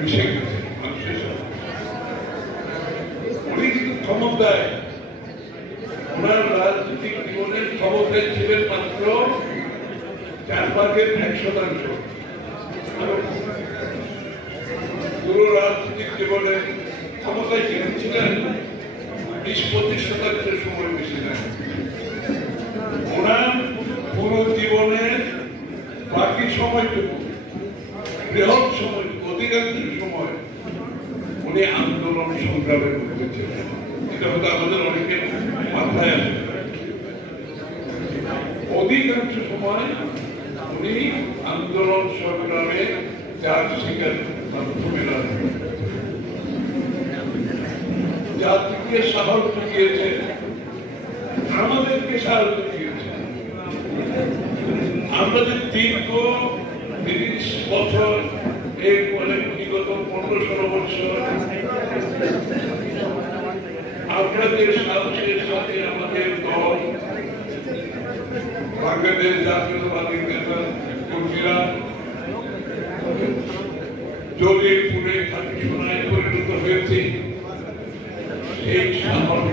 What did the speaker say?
মিশে গেছে মানুষের সাথে। উনি কিন্তু ক্ষমতায়, ওনার রাজনৈতিক জীবনের ক্ষমতায় ছিলেন মাত্র 4/1%। পুরো রাজনৈতিক জীবনে ক্ষমতায় ছিলেন 20-25% সময় বেশি নেন। ওনার পুরো জীবনের বাকি সময়টুকু, বৃহৎ সময়, অধিকাংশ সময় উনি আন্দোলন সংগ্রামের মধ্যে ছিলেন। এটা হয়তো আমাদের অনেকের মাথায় আসে। অধিকাংশ সময় উনি আন্দোলন সংগ্রামে ত্যাগ স্বীকার মাধ্যমে জাতিকে সাহস জুগিয়েছেন, আমাদেরকে সাহস জুগিয়েছেন। আমরা যে দীর্ঘ 30 বছর, এরপরে বিগত 15-16 বছর আপনাদের সাহসের সাথে আমাদের দল, বাংলাদেশ জাতীয়তাবাদী নেতা কর্মীরা জলে পুড়ে খাঁটি সোনায় পরিণত হয়েছে। এই সাহস